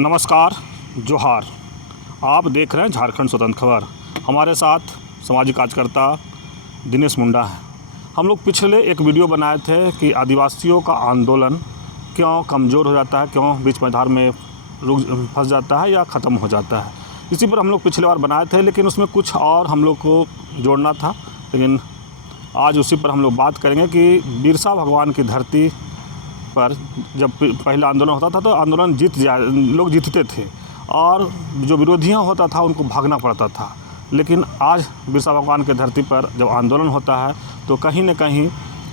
नमस्कार, जोहार। आप देख रहे हैं झारखंड स्वतंत्र खबर। हमारे साथ सामाजिक कार्यकर्ता दिनेश मुंडा हैं। हम लोग पिछले एक वीडियो बनाए थे कि आदिवासियों का आंदोलन क्यों कमज़ोर हो जाता है, क्यों बीच मैदान में रुक फंस जाता है या ख़त्म हो जाता है। इसी पर हम लोग पिछले बार बनाए थे, लेकिन उसमें कुछ और हम लोग को जोड़ना था। लेकिन आज उसी पर हम लोग बात करेंगे कि बिरसा भगवान की धरती पर जब पहला आंदोलन होता था तो आंदोलन लोग जीतते थे और जो विरोधियों होता था उनको भागना पड़ता था। लेकिन आज बिरसा भगवान की धरती पर जब आंदोलन होता है तो कहीं न कहीं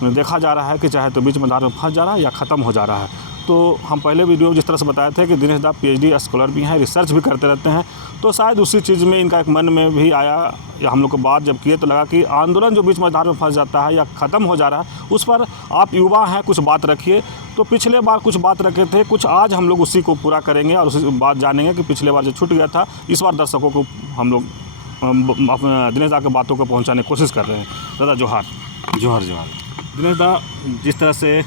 देखा जा रहा है कि चाहे तो बीच मैदान में फंस जा रहा है या ख़त्म हो जा रहा है। तो हम पहले वीडियो में जिस तरह से बताए थे कि दिनेश दा PhD स्कॉलर भी हैं, रिसर्च भी करते रहते हैं, तो शायद उसी चीज़ में इनका एक मन में भी आया या हम लोग को बात जब किए तो लगा कि आंदोलन जो बीच मैदान में फंस जाता है या ख़त्म हो जा रहा है, उस पर आप युवा हैं, कुछ बात रखिए। तो पिछले बार कुछ बात रखे थे, कुछ आज हम लोग उसी को पूरा करेंगे और उसी बात जानेंगे कि पिछले बार जो छूट गया था, इस बार दर्शकों को हम लोग दिनेश दा की बातों को पहुँचाने की कोशिश कर रहे हैं। दादा जोहार। जोहार जोहार। दिनेश दा, जिस तरह से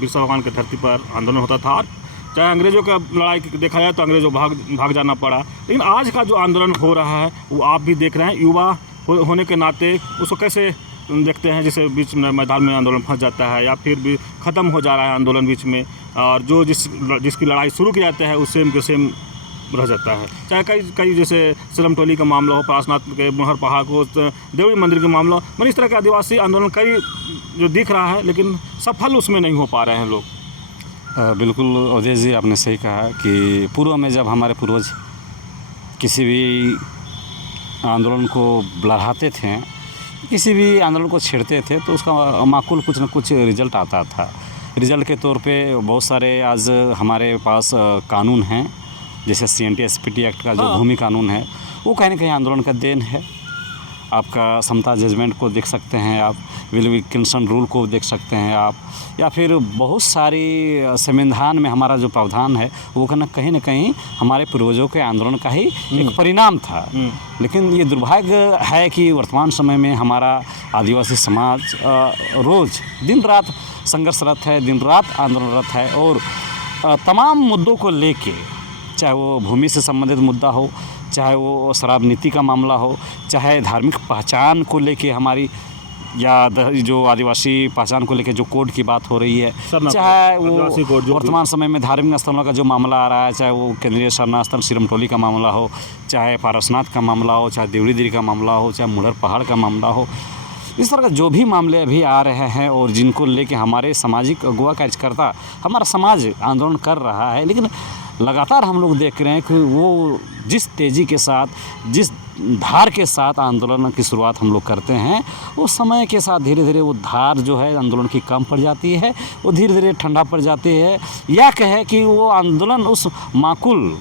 बिरसा भगवान की धरती पर आंदोलन होता था, चाहे अंग्रेज़ों का लड़ाई देखा जाए तो अंग्रेज़ों भाग जाना पड़ा, लेकिन आज का जो आंदोलन हो रहा है वो आप भी देख रहे हैं। युवा होने के नाते उसको कैसे देखते हैं, जैसे बीच में मैदान में आंदोलन फंस जाता है या फिर भी ख़त्म हो जा रहा है आंदोलन बीच में, और जो जिसकी लड़ाई शुरू की जाती है वो सेम के सेम रह जाता है। चाहे कई जैसे सिलम टोली का मामला हो, पारसनाथ के मुहर पहाड़ को, देवी मंदिर का मामला, मैंने इस तरह के आदिवासी आंदोलन कई जो दिख रहा है, लेकिन सफल उसमें नहीं हो पा रहे हैं लोग। बिल्कुल अवधेश जी, आपने सही कहा कि पूर्व में जब हमारे पूर्वज किसी भी आंदोलन को लहराते थे, किसी भी आंदोलन को छेड़ते थे, तो उसका माकूल कुछ न कुछ रिजल्ट आता था। रिजल्ट के तौर पे बहुत सारे आज हमारे पास कानून हैं, जैसे CNT SPT एक्ट का जो भूमि कानून है, वो कहीं न कहीं आंदोलन का देन है। आपका समता जजमेंट को देख सकते हैं आप, विल्किंसन रूल को देख सकते हैं आप, या फिर बहुत सारी संविधान में हमारा जो प्रावधान है वो कहीं न कहीं हमारे पूर्वजों के आंदोलन का ही एक परिणाम था। लेकिन ये दुर्भाग्य है कि वर्तमान समय में हमारा आदिवासी समाज रोज़ दिन रात संघर्षरत है, दिन रात आंदोलनरत है, और तमाम मुद्दों को लेके, चाहे वो भूमि से संबंधित मुद्दा हो, चाहे वो शराब नीति का मामला हो, चाहे धार्मिक पहचान को लेके हमारी, या जो आदिवासी पहचान को लेके जो कोड की बात हो रही है, चाहे वो वर्तमान समय में धार्मिक स्थलों का जो मामला आ रहा है, चाहे वो केंद्रीय शरणा स्थल सिरम टोली का मामला हो, चाहे पारसनाथ का मामला हो, चाहे देवड़ी देवी का मामला हो, चाहे मुहर पहाड़ का मामला हो, इस तरह का जो भी मामले अभी आ रहे हैं और जिनको लेके हमारे सामाजिक अगुवा कार्यकर्ता, हमारा समाज आंदोलन कर रहा है, लेकिन लगातार हम लोग देख रहे हैं कि वो जिस तेज़ी के साथ, जिस धार के साथ आंदोलन की शुरुआत हम लोग करते हैं, वो समय के साथ धीरे धीरे वो धार जो है आंदोलन की कम पड़ जाती है, वो धीरे धीरे ठंडा पड़ जाती है, या कहे कि वो आंदोलन उस माकूल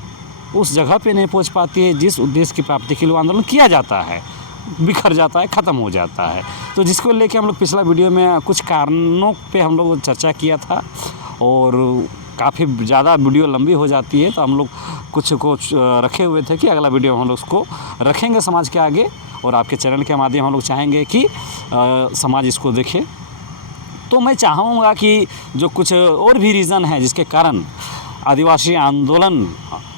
उस जगह पे नहीं पहुंच पाती है जिस उद्देश्य की प्राप्ति के लिए आंदोलन किया जाता है, बिखर जाता है, ख़त्म हो जाता है। तो जिसको लेके हम लोग पिछला वीडियो में कुछ कारणों पे हम लोग चर्चा किया था, और काफ़ी ज़्यादा वीडियो लंबी हो जाती है, तो हम लोग कुछ रखे हुए थे कि अगला वीडियो हम लोग उसको रखेंगे समाज के आगे, और आपके चैनल के माध्यम हम लोग चाहेंगे कि समाज इसको देखे। तो मैं चाहूँगा कि जो कुछ और भी रीज़न है जिसके कारण आदिवासी आंदोलन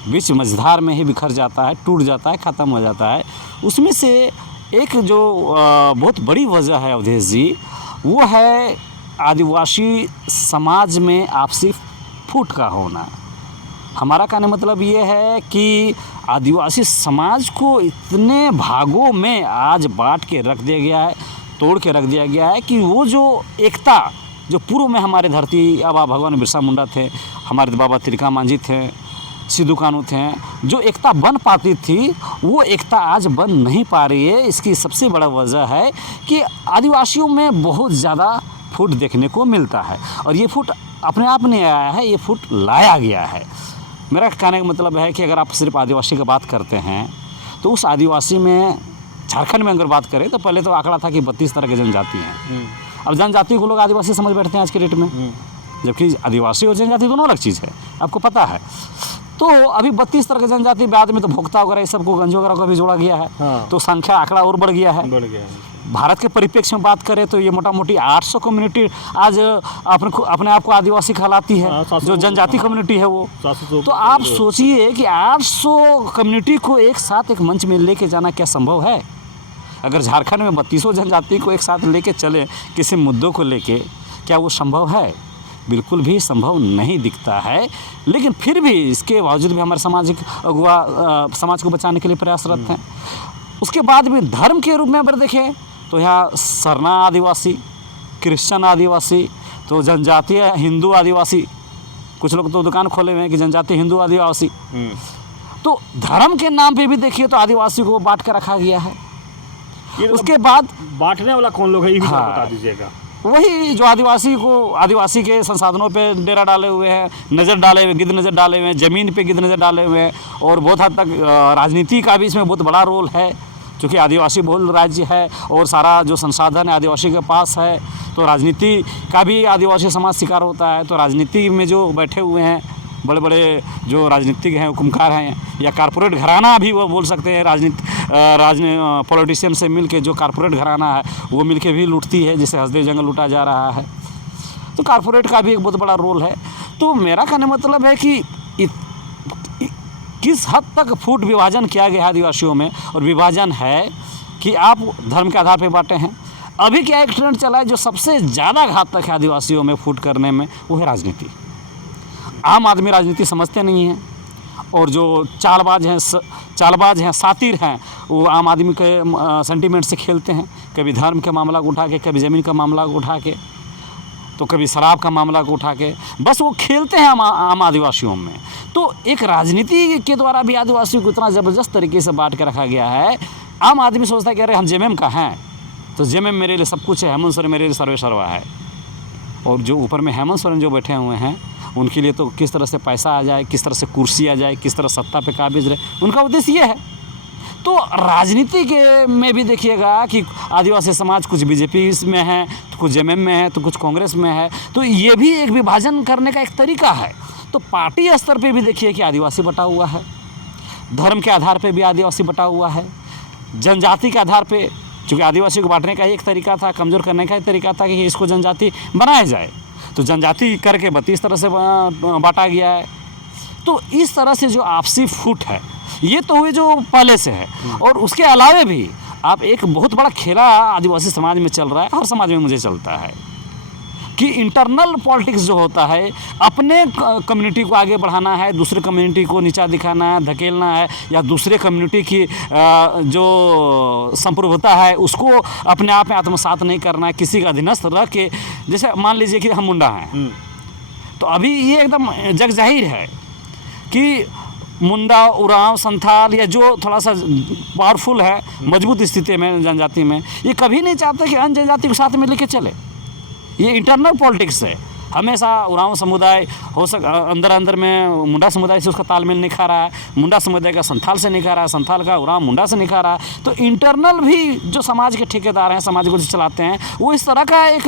बीच मझधार में ही बिखर जाता है, टूट जाता है, ख़त्म हो जाता है, उसमें से एक जो बहुत बड़ी वजह है अवधेश जी, वो है आदिवासी समाज में आपसी फूट का होना। हमारा कहने मतलब ये है कि आदिवासी समाज को इतने भागों में आज बांट के रख दिया गया है, तोड़ के रख दिया गया है, कि वो जो एकता जो पूर्व में हमारे धरती आबा भगवान बिरसा मुंडा थे, हमारे बाबा तिलका मांझी थे, सिद्धू कानू थे, जो एकता बन पाती थी, वो एकता आज बन नहीं पा रही है। इसकी सबसे बड़ा वजह है कि आदिवासियों में बहुत ज़्यादा फूट देखने को मिलता है, और ये फूट अपने आप नहीं आया है, ये फूट लाया गया है। मेरा कहने का मतलब है कि अगर आप सिर्फ आदिवासी की बात करते हैं, तो उस आदिवासी में, झारखंड में अगर बात करें तो पहले तो आंकड़ा था कि 32 तरह की जनजाति हैं। अब जनजाति को लोग आदिवासी समझ बैठते हैं आज के डेट में, जबकि आदिवासी और जनजाति दोनों अलग चीज़ है, आपको पता है। तो अभी 32 तरह की जनजाति, बाद में तो भोक्ता वगैरह इस सबको, गंज वगैरह को भी जोड़ा गया है। तो संख्या आंकड़ा और बढ़ गया है। भारत के परिप्रेक्ष्य में बात करें तो ये मोटा मोटी 800 कम्युनिटी आज अपने आप को आदिवासी कहलाती है, हाँ, 700 जो जनजाति हाँ। कम्युनिटी है वो। 700 तो आप सोचिए कि 800 कम्युनिटी को एक साथ एक मंच में लेके जाना क्या संभव है? अगर झारखंड में 32 जनजाति को एक साथ लेके चले किसी मुद्दों को लेके, क्या वो संभव है? बिल्कुल भी संभव नहीं दिखता है। लेकिन फिर भी इसके बावजूद भी हमारे सामाजिक अगुआ समाज को बचाने के लिए प्रयासरत हैं। उसके बाद भी धर्म के रूप में अगर देखें तो यहाँ सरना आदिवासी, क्रिश्चियन आदिवासी, तो जनजातीय हिंदू आदिवासी, कुछ लोग तो दुकान खोले हुए हैं कि जनजातीय हिंदू आदिवासी। तो धर्म के नाम पे भी देखिए तो आदिवासी को बांट कर रखा गया है। उसके बाद बांटने वाला कौन लोग है, ये भी हाँ। बता दीजिएगा। वही जो आदिवासी के संसाधनों पे डेरा डाले हुए हैं, नज़र डाले हुए, गिद्ध नज़र डाले हुए हैं, ज़मीन पे गिद्ध नज़र डाले हुए हैं। और बहुत हद तक राजनीति का भी इसमें बहुत बड़ा रोल है, क्योंकि आदिवासी बहुल राज्य है और सारा जो संसाधन है आदिवासी के पास है। तो राजनीति का भी आदिवासी समाज शिकार होता है। तो राजनीति में जो बैठे हुए हैं बड़े बड़े जो राजनीतिक हैं, हुकुमकार हैं, या कारपोरेट घराना भी वो बोल सकते हैं, पॉलिटिशियन से मिल के जो कारपोरेट घराना है वो मिल के भी लूटती है, जैसे हसदेव जंगल लूटा जा रहा है। तो कारपोरेट का भी एक बहुत बड़ा रोल है। तो मेरा कहने मतलब है कि किस हद तक फूट विभाजन किया गया है आदिवासियों में, और विभाजन है कि आप धर्म के आधार पर बांटे हैं। अभी क्या एक ट्रेंड चला है जो सबसे ज़्यादा घातक है आदिवासियों में फूट करने में, वो है राजनीति। आम आदमी राजनीति समझते नहीं हैं, और जो चालबाज हैं, सातिर हैं, वो आम आदमी के सेंटीमेंट से खेलते हैं। कभी धर्म का मामला को उठा के, कभी ज़मीन का मामला को उठा के, तो कभी शराब का मामला को उठा के, बस वो खेलते हैं आम आदिवासियों में। तो एक राजनीति के द्वारा भी आदिवासियों को इतना ज़बरदस्त तरीके से बांट के रखा गया है। आम आदमी सोचता है कि अरे हम जेएमएम का हैं तो जेएमएम मेरे लिए सब कुछ है, हेमंत सोरेन मेरे लिए सर्वे सर्वा है। और जो ऊपर में हेमंत सोरेन जो बैठे हुए हैं उनके लिए तो किस तरह से पैसा आ जाए, किस तरह से कुर्सी आ जाए, किस तरह सत्ता पे काबिज रहे, उनका उद्देश्य ये है। तो राजनीति के में भी देखिएगा कि आदिवासी समाज कुछ बीजेपी में है, तो कुछ जेएमएम में है, तो कुछ कांग्रेस में है। तो ये भी एक विभाजन करने का एक तरीका है। तो पार्टी स्तर पे भी देखिए कि आदिवासी बटा हुआ है, धर्म के आधार पे भी आदिवासी बटा हुआ है, जनजाति के आधार पे, चूँकि आदिवासी को बांटने का एक तरीका था, कमज़ोर करने का एक तरीका था कि इसको जनजाति बनाया जाए, तो जनजाति करके 32 तरह से बांटा गया है। तो इस तरह से जो आपसी फूट है, ये तो हुए जो पहले से है। और उसके अलावे भी आप एक बहुत बड़ा खेला आदिवासी समाज में चल रहा है, हर समाज में मुझे चलता है, कि इंटरनल पॉलिटिक्स जो होता है, अपने कम्युनिटी को आगे बढ़ाना है, दूसरे कम्युनिटी को नीचा दिखाना है, धकेलना है, या दूसरे कम्युनिटी की जो संप्रभुता है उसको अपने आप में आत्मसात नहीं करना है, किसी का अधीनस्थ रह के। जैसे मान लीजिए कि हम मुंडा हैं, तो अभी ये एकदम जग जाहिर है कि मुंडा, उरांव, संथाल, या जो थोड़ा सा पावरफुल है, मजबूत स्थिति में जनजाति में, ये कभी नहीं चाहते कि अन्य जनजाति को साथ में लेके चले। ये इंटरनल पॉलिटिक्स है। हमेशा उरांव समुदाय अंदर में मुंडा समुदाय से उसका तालमेल नहीं खा रहा है, मुंडा समुदाय का संथाल से नहीं खा रहा है, संथाल का उरांव मुंडा से नहीं खा रहा है। तो इंटरनल भी जो समाज के ठेकेदार हैं, समाज को जो चलाते हैं, वो इस तरह का एक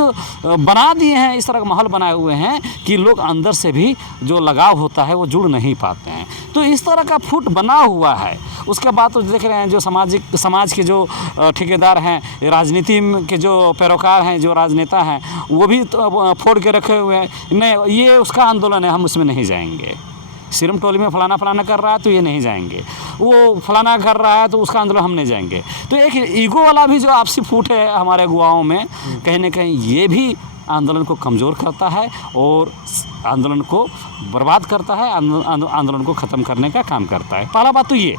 बना दिए हैं, इस तरह का माहौल बनाए हुए हैं कि लोग अंदर से भी जो लगाव होता है वो जुड़ नहीं पाते हैं। तो इस तरह का फुट बना हुआ है। उसके बाद तो देख रहे हैं जो समाज के जो ठेकेदार हैं, राजनीति के जो पैरोकार हैं, जो राजनेता हैं, वो भी तो फोड़ के रखे हुए हैं। नहीं, ये उसका आंदोलन है, हम उसमें नहीं जाएंगे। सिरम टोली में फलाना कर रहा है तो ये नहीं जाएंगे, वो फलाना कर रहा है तो उसका आंदोलन हम नहीं जाएंगे। तो एक ईगो वाला भी जो आपसी फूट है हमारे अगुवाओं में, कहीं ना कहीं ये भी आंदोलन को कमज़ोर करता है और आंदोलन को बर्बाद करता है, आंदोलन को ख़त्म करने का काम करता है। पहला बात तो ये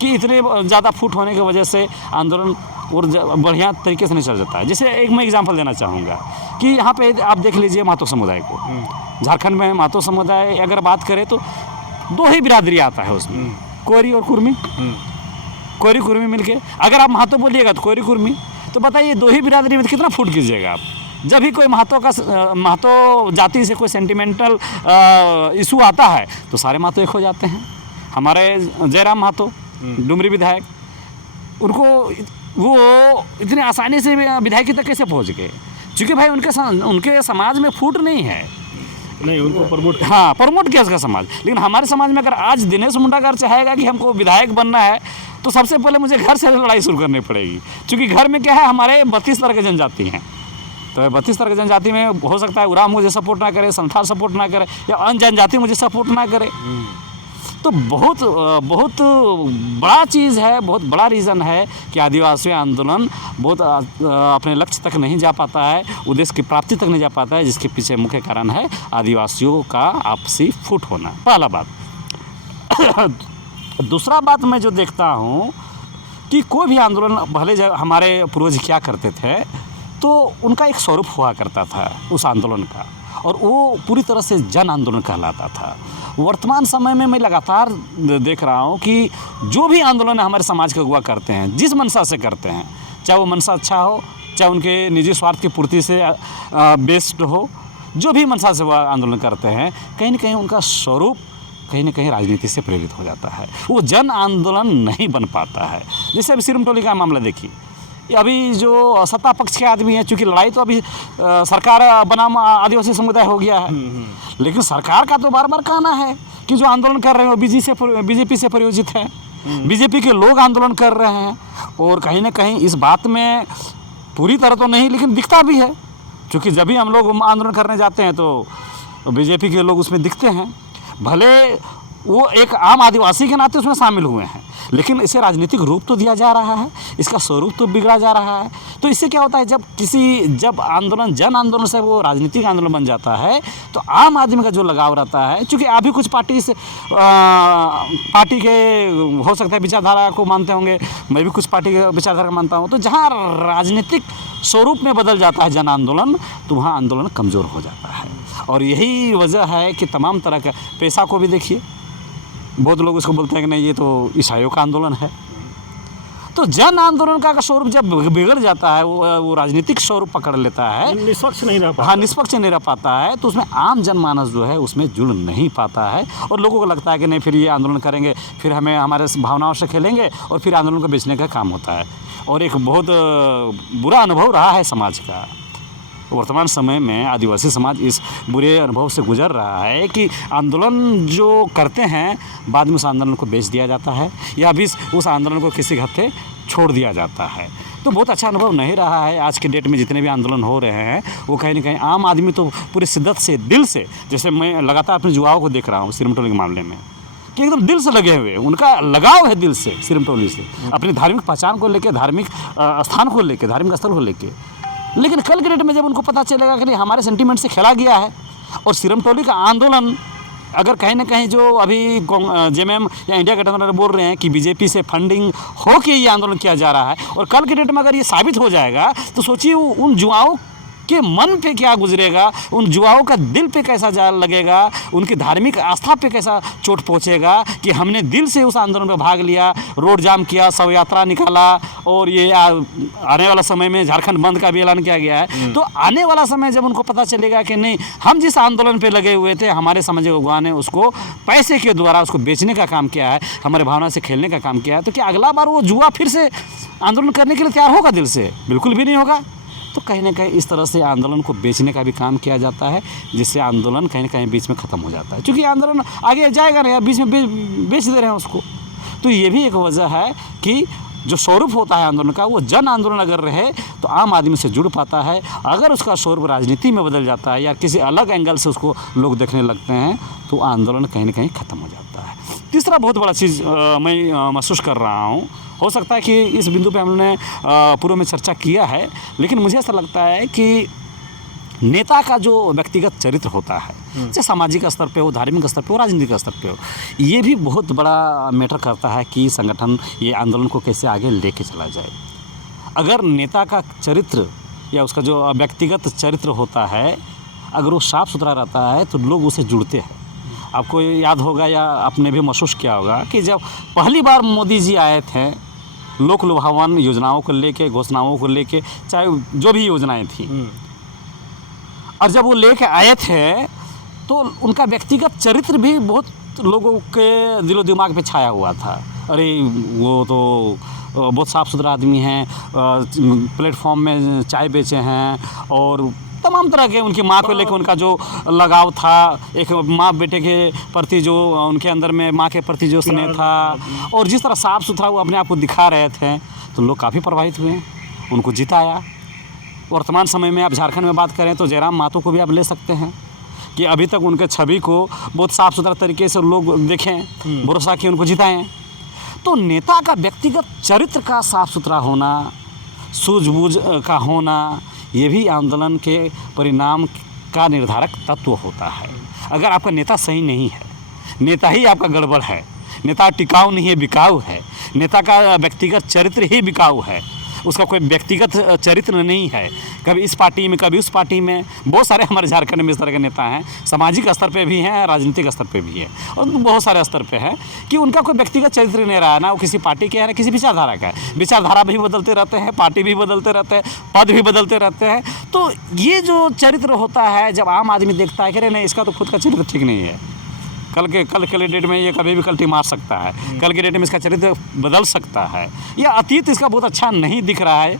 कि इतने ज़्यादा फूट होने की वजह से आंदोलन और बढ़िया तरीके से नहीं चल जाता है। जैसे एक मैं एग्जांपल देना चाहूँगा कि यहाँ पे आप देख लीजिए महतो समुदाय को। झारखंड में महतो समुदाय अगर बात करें तो 2 ही बिरादरी आता है उसमें, कोरी और कुर्मी। कोरी कुर्मी मिलके अगर आप महतो बोलिएगा तो कोरी कुर्मी, तो बताइए 2 ही बिरादरी में कितना फूट कीजिएगा आप। जब भी कोई महतो जाति से कोई सेंटिमेंटल इशू आता है तो सारे महतो एक हो जाते हैं। हमारे जयराम महतो डुमरी विधायक, उनको वो इतनी आसानी से विधायकी तक कैसे पहुंच गए? क्योंकि भाई उनके समाज में फूट नहीं है, नहीं उनको प्रमोट, प्रमोट किया उसका समाज। लेकिन हमारे समाज में अगर आज दिनेश मुंडा अगर चाहेगा कि हमको विधायक बनना है तो सबसे पहले मुझे घर से लड़ाई शुरू करनी पड़ेगी, क्योंकि घर में क्या है, हमारे 32 तरह के जनजाति हैं। तो 32 तरह की जनजाति में हो सकता है उरांव मुझे सपोर्ट ना करे, संथाल सपोर्ट ना करे, या अन्य जनजाति मुझे सपोर्ट ना करे। तो बहुत बहुत बड़ा चीज़ है, बहुत बड़ा रीज़न है कि आदिवासी आंदोलन बहुत अपने लक्ष्य तक नहीं जा पाता है, उद्देश्य की प्राप्ति तक नहीं जा पाता है, जिसके पीछे मुख्य कारण है आदिवासियों का आपसी फुट होना, पहला बात। दूसरा बात मैं जो देखता हूँ कि कोई भी आंदोलन, भले जब हमारे पूर्वज क्या करते थे, तो उनका एक स्वरूप हुआ करता था उस आंदोलन का, और वो पूरी तरह से जन आंदोलन कहलाता था। वर्तमान समय में मैं लगातार देख रहा हूँ कि जो भी आंदोलन हमारे समाज के अगुवा करते हैं, जिस मंशा से करते हैं, चाहे वो मंशा अच्छा हो, चाहे उनके निजी स्वार्थ की पूर्ति से बेस्ड हो, जो भी मंशा से वह आंदोलन करते हैं, कहीं ना कहीं उनका स्वरूप कहीं ना कहीं राजनीति से प्रेरित हो जाता है, वो जन आंदोलन नहीं बन पाता है। जैसे अभी सिरमटोली का मामला देखिए, अभी जो सत्ता पक्ष के आदमी हैं, चूँकि लड़ाई तो अभी सरकार बनाम आदिवासी समुदाय हो गया है, लेकिन सरकार का तो बार बार कहना है कि जो आंदोलन कर रहे हैं वो बीजेपी से प्रायोजित है, बीजेपी के लोग आंदोलन कर रहे हैं। और कहीं ना कहीं इस बात में पूरी तरह तो नहीं, लेकिन दिखता भी है, क्योंकि जब भी हम लोग आंदोलन करने जाते हैं तो बीजेपी के लोग उसमें दिखते हैं। भले वो एक आम आदिवासी के नाते उसमें शामिल हुए हैं, लेकिन इसे राजनीतिक रूप तो दिया जा रहा है, इसका स्वरूप तो बिगड़ा जा रहा है। तो इससे क्या होता है, जब आंदोलन जन आंदोलन से वो राजनीतिक आंदोलन बन जाता है, तो आम आदमी का जो लगाव रहता है, चूँकि आप भी कुछ पार्टी के हो सकता है विचारधारा को मानते होंगे, मैं भी कुछ पार्टी के विचारधारा मानता हूँ, तो जहाँ राजनीतिक स्वरूप में बदल जाता है जन आंदोलन, तो वहाँ आंदोलन कमज़ोर हो जाता है। और यही वजह है कि तमाम तरह का पैसा को भी देखिए, बहुत लोग उसको बोलते हैं कि नहीं ये तो ईसाइयों का आंदोलन है। तो जन आंदोलन का स्वरूप जब बिगड़ जाता है, वो राजनीतिक स्वरूप पकड़ लेता है, निष्पक्ष नहीं रह पाता। हाँ, निष्पक्ष नहीं रह पाता है, तो उसमें आम जनमानस जो है उसमें जुड़ नहीं पाता है, और लोगों को लगता है कि नहीं फिर ये आंदोलन करेंगे, फिर हमें हमारे भावनाओं से खेलेंगे, और फिर आंदोलन को बेचने का काम होता है। और एक बहुत बुरा अनुभव रहा है समाज का, वर्तमान समय में आदिवासी समाज इस बुरे अनुभव से गुजर रहा है कि आंदोलन जो करते हैं, बाद में उस आंदोलन को बेच दिया जाता है, या भी उस आंदोलन को किसी हत्थे छोड़ दिया जाता है। तो बहुत अच्छा अनुभव नहीं रहा है। आज के डेट में जितने भी आंदोलन हो रहे हैं, वो कहीं ना कहीं आम आदमी तो पूरी शिद्दत से, दिल से, जैसे मैं लगातार अपने युवाओं को देख रहा हूँ सिरमटोली के मामले में, कि एकदम दिल से लगे हुए, उनका लगाव है दिल से सिरमटोली से, अपनी धार्मिक पहचान को लेकर, धार्मिक स्थान को लेकर, धार्मिक स्थल को लेकर। लेकिन कल के डेट में जब उनको पता चलेगा कि नहीं हमारे सेंटीमेंट से खेला गया है, और सिरमटोली का आंदोलन अगर कहीं ना कहीं जो अभी जेएमएम या इंडिया गठबंधन बोल रहे हैं कि बीजेपी से फंडिंग हो के ये आंदोलन किया जा रहा है, और कल के डेट में अगर ये साबित हो जाएगा, तो सोचिए उन युवाओं के मन पे क्या गुजरेगा, उन युवाओं का दिल पे कैसा जा लगेगा, उनकी धार्मिक आस्था पे कैसा चोट पहुंचेगा कि हमने दिल से उस आंदोलन में भाग लिया, रोड जाम किया, शव यात्रा निकाला, और ये आने वाला समय में झारखंड बंद का भी ऐलान किया गया है। तो आने वाला समय जब उनको पता चलेगा कि नहीं हम जिस आंदोलन पे लगे हुए थे, हमारे समाज के अगुवा ने उसको पैसे के द्वारा उसको बेचने का काम किया है, हमारे भावना से खेलने का काम किया है, तो क्या अगला बार वो युवा फिर से आंदोलन करने के लिए तैयार होगा? दिल से बिल्कुल भी नहीं होगा। तो कहीं ना कहीं इस तरह से आंदोलन को बेचने का भी काम किया जाता है, जिससे आंदोलन कहीं ना कहीं बीच में ख़त्म हो जाता है, क्योंकि आंदोलन आगे जाएगा नहीं, बीच में बेच दे रहे हैं उसको। तो ये भी एक वजह है कि जो स्वरूप होता है आंदोलन का, वो जन आंदोलन अगर रहे तो आम आदमी से जुड़ पाता है। अगर उसका स्वरूप राजनीति में बदल जाता है या किसी अलग एंगल से उसको लोग देखने लगते हैं, तो आंदोलन कहीं ना कहीं ख़त्म हो जाता है। तीसरा बहुत बड़ा चीज़ मैं महसूस कर रहा हूँ, हो सकता है कि इस बिंदु पे हमने पूर्व में चर्चा किया है, लेकिन मुझे ऐसा लगता है कि नेता का जो व्यक्तिगत चरित्र होता है, चाहे सामाजिक स्तर पे हो, धार्मिक स्तर पे हो, राजनीतिक स्तर पे हो, ये भी बहुत बड़ा मैटर करता है कि संगठन ये आंदोलन को कैसे आगे लेके चला जाए। अगर नेता का चरित्र या उसका जो व्यक्तिगत चरित्र होता है, अगर वो साफ़ सुथरा रहता है, तो लोग उसे जुड़ते हैं। आपको याद होगा या आपने भी महसूस किया होगा कि जब पहली बार मोदी जी आए थे, लोक लुभावन योजनाओं को लेके, घोषणाओं को लेके, चाहे जो भी योजनाएं थी, और जब वो लेके आए थे, तो उनका व्यक्तिगत चरित्र भी बहुत लोगों के दिलो दिमाग पे छाया हुआ था। अरे वो तो बहुत साफ़ सुथरा आदमी हैं, प्लेटफॉर्म में चाय बेचे हैं, और तमाम तरह के उनकी माँ को लेकर उनका जो लगाव था, एक माँ बेटे के प्रति जो उनके अंदर में माँ के प्रति जो स्नेह था, और जिस तरह साफ़ सुथरा वो अपने आप को दिखा रहे थे, तो लोग काफ़ी प्रभावित हुए, उनको जिताया। वर्तमान समय में आप झारखंड में बात करें तो जयराम महतो को भी आप ले सकते हैं कि अभी तक उनके छवि को बहुत साफ़ सुथरा तरीके से लोग देखें, भरोसा किए, उनको जिताएं। तो नेता का व्यक्तिगत चरित्र का साफ़ सुथरा होना, सूझबूझ का होना, ये भी आंदोलन के परिणाम का निर्धारक तत्व होता है। अगर आपका नेता सही नहीं है, नेता ही आपका गड़बड़ है, नेता टिकाऊ नहीं है, बिकाऊ है, नेता का व्यक्तिगत चरित्र ही बिकाऊ है, उसका कोई व्यक्तिगत चरित्र नहीं है, कभी इस पार्टी में कभी उस पार्टी में। बहुत सारे हमारे झारखंड में इस तरह के नेता हैं, सामाजिक स्तर पे भी हैं, राजनीतिक स्तर पे भी है, और बहुत सारे स्तर पे है कि उनका कोई व्यक्तिगत चरित्र नहीं रहा, ना वो किसी पार्टी के है ना किसी विचारधारा का है। विचारधारा भी बदलते रहते हैं, पार्टी भी बदलते रहते हैं, पद भी बदलते रहते हैं। तो ये जो चरित्र होता है, जब आम आदमी देखता है कि अरे नहीं, इसका तो खुद का चरित्र ठीक नहीं है, कल के डेट में ये कभी भी कल्टी मार सकता है, कल के डेट में इसका चरित्र बदल सकता है, या अतीत इसका बहुत अच्छा नहीं दिख रहा है,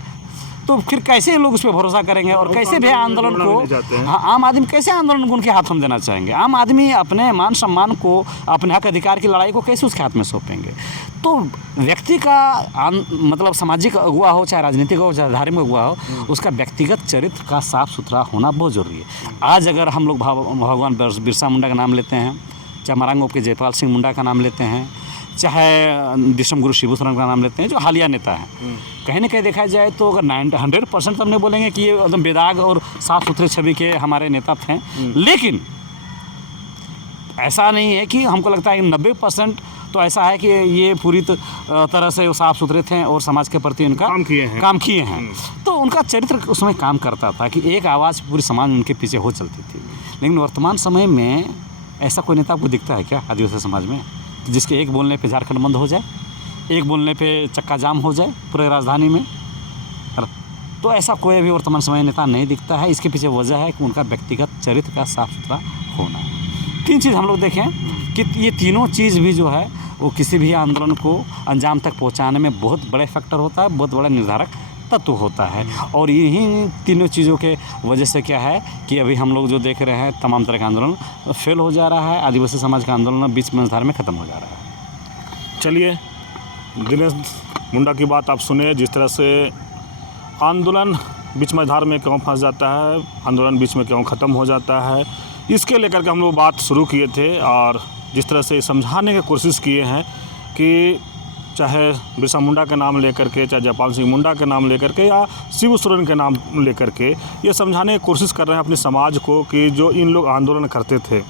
तो फिर कैसे लोग उस पर भरोसा करेंगे और कैसे भी आंदोलन को, हाँ, आम आदमी कैसे आंदोलन को उनके हाथों में देना चाहेंगे? आम आदमी अपने मान सम्मान को, अपने हक अधिकार की लड़ाई को कैसे उसके हाथ में सौंपेंगे? तो व्यक्ति का मतलब सामाजिक अगुवा हो, चाहे राजनीतिक हो, चाहे धार्मिक अगुवा हो, उसका व्यक्तिगत चरित्र का साफ सुथरा होना बहुत ज़रूरी है। आज अगर हम लोग भगवान बिरसा मुंडा का नाम लेते हैं, चाहे मरांगो के जयपाल सिंह मुंडा का नाम लेते हैं, चाहे विश्व गुरु शिबू सोरेन का नाम लेते हैं, जो हालिया नेता हैं, कहीं ना कहीं देखा जाए तो अगर 100% हमने बोलेंगे कि ये एकदम बेदाग और साफ़ सुथरे छवि के हमारे नेता थे, लेकिन ऐसा नहीं है कि हमको लगता है कि 90% तो ऐसा है कि ये पूरी तरह से साफ़ सुथरे थे और समाज के प्रति उनका काम किए हैं। तो उनका चरित्र उसमें काम करता था कि एक आवाज़ पूरी समाज उनके पीछे हो चलती थी। लेकिन वर्तमान समय में ऐसा कोई नेता आपको दिखता है क्या आदिवासी समाज में, जिसके एक बोलने पे झारखंड बंद हो जाए, एक बोलने पे चक्का जाम हो जाए पूरे राजधानी में? तो ऐसा कोई भी वर्तमान समय नेता नहीं दिखता है। इसके पीछे वजह है कि उनका व्यक्तिगत चरित्र का साफ सुथरा होना। 3 चीज़ हम लोग देखें कि ये तीनों चीज़ भी जो है वो किसी भी आंदोलन को अंजाम तक पहुँचाने में बहुत बड़े फैक्टर होता है, बहुत बड़ा निर्धारक तत्व होता है। और यही तीनों चीज़ों के वजह से क्या है कि अभी हम लोग जो देख रहे हैं तमाम तरह का आंदोलन फेल हो जा रहा है, आदिवासी समाज का आंदोलन बीच मंझधार में ख़त्म हो जा रहा है। चलिए, दिनेश मुंडा की बात आप सुने, जिस तरह से आंदोलन बीच मंझधार में क्यों फंस जाता है, आंदोलन बीच में क्यों ख़त्म हो जाता है, इसके लेकर के हम लोग बात शुरू किए थे। और जिस तरह से समझाने की कोशिश किए हैं कि चाहे बिरसा मुंडा का नाम लेकर के, चाहे जयपाल सिंह मुंडा का नाम लेकर के, या शिबू सोरेन के नाम लेकर के, ये समझाने की कोशिश कर रहे हैं अपने समाज को कि जो इन लोग आंदोलन करते थे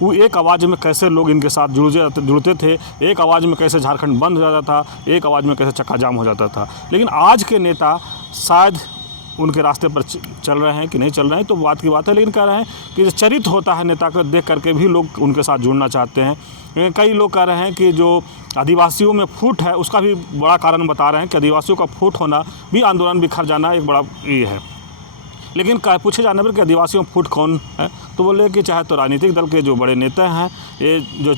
वो एक आवाज़ में कैसे लोग इनके साथ जुड़ते थे, एक आवाज़ में कैसे झारखंड बंद हो जाता था, एक आवाज़ में कैसे चक्का जाम हो जाता था। लेकिन आज के नेता शायद उनके रास्ते पर चल रहे हैं कि नहीं चल रहे हैं तो बात की बात है, लेकिन कह रहे हैं कि जो चरित्र होता है नेता को देख करके भी लोग उनके साथ जुड़ना चाहते हैं। कई लोग कह रहे हैं कि जो आदिवासियों में फूट है उसका भी बड़ा कारण बता रहे हैं कि आदिवासियों का फूट होना भी, आंदोलन बिखर जाना एक बड़ा ये है। लेकिन पूछे जाने पर कि आदिवासियों में फूट कौन है, तो बोले कि चाहे तो राजनीतिक दल के जो बड़े नेता हैं, ये जो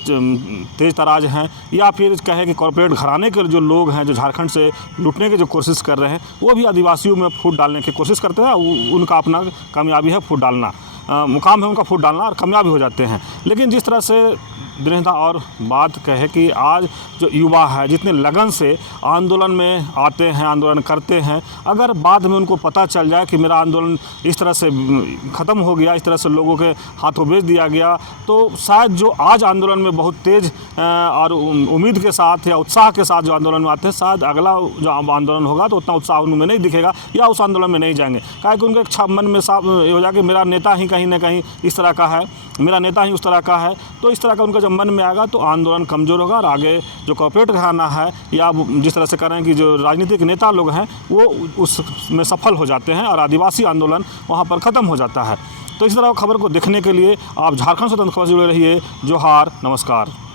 तेज तराज हैं, या फिर कहे कि कॉरपोरेट घराने के जो लोग हैं जो झारखंड से लूटने की जो कोशिश कर रहे हैं, वो भी आदिवासियों में फूट डालने की कोशिश करते हैं। उनका अपना कामयाबी है फूट डालना, मुकाम है उनका फूट डालना, और कामयाबी हो जाते हैं। लेकिन जिस तरह से दिनेश दा और बात कहे कि आज जो युवा है जितने लगन से आंदोलन में आते हैं, आंदोलन करते हैं, अगर बाद में उनको पता चल जाए कि मेरा आंदोलन इस तरह से ख़त्म हो गया, इस तरह से लोगों के हाथों बेच दिया गया, तो शायद जो आज आंदोलन में बहुत तेज़ और उम्मीद के साथ या उत्साह के साथ जो आंदोलन में आते हैं, शायद अगला जो आंदोलन होगा तो उतना उत्साह उनमें नहीं दिखेगा या उस आंदोलन में नहीं जाएंगे। क्या कि उनके एक मन में साफ हो जाए कि मेरा नेता ही कहीं ना कहीं इस तरह का है, मेरा नेता ही उस तरह का है। तो इस तरह का उनका जब मन में आएगा तो आंदोलन कमज़ोर होगा, और आगे जो कॉर्पोरेट घराना है या जिस तरह से कह रहे हैं कि जो राजनीतिक नेता लोग हैं वो उसमें सफल हो जाते हैं और आदिवासी आंदोलन वहाँ पर ख़त्म हो जाता है। तो इस तरह खबर को देखने के लिए आप झारखंड स्वतंत्र खबर से जुड़े रहिए। जोहार, नमस्कार।